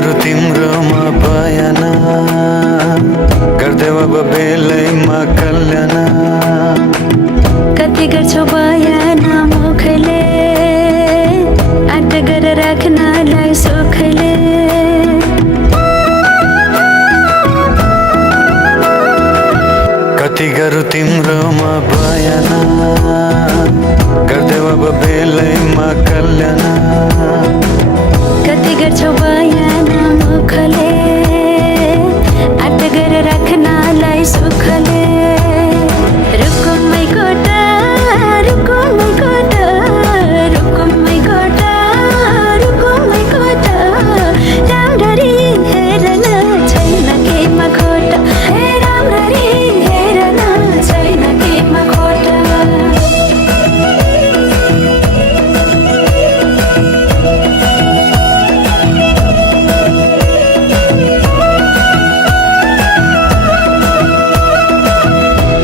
गरौँ तिम्रोमा बयान, गर्देऊ अब बेलैमा कल्याण। कति गर्छौ बयान मुखले, आँट गरेर राख्नलाई सुखले। कति गरौँ तिम्रोमा बयान, गर्देऊ अब बेलैमा कल्याण। कति गर्छौ बयान मुखले, आँट गरेर राख्नलाई सुखले। रुकुमै गोटा, रुकुमै गोटा, रुकुमै गोटा, रुकुमै गोटा। राम्ररी हेर्न छैन केमा खोटा, हे राम्ररी हेर्न छैन केमा खोटा।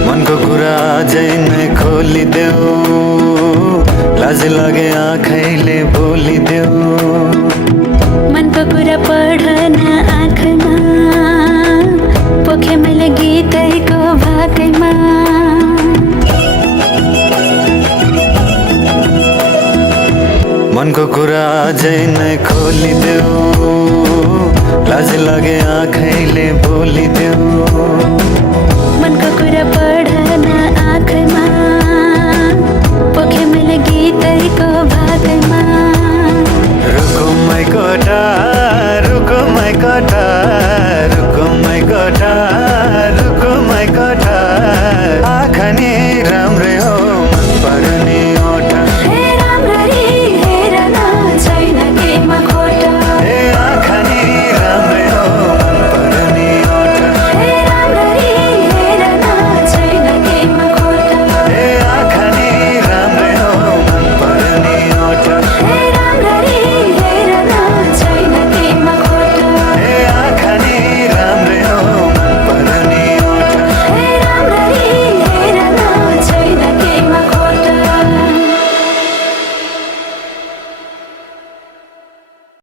मनको कुरा अझै नै खोलिदेऊ, लाज लागे आँखैले बोलिदेऊ। मनको कुरा पढ्न आँखमा, पोखे मैले गीतैको भाकैमा। मनको कुरा अझै नै खोलिदेऊ, लाज लागे आँखैले बोलिदेऊ। मनको कुरा पढ्न आँखमा, पोखे मैले गीतैको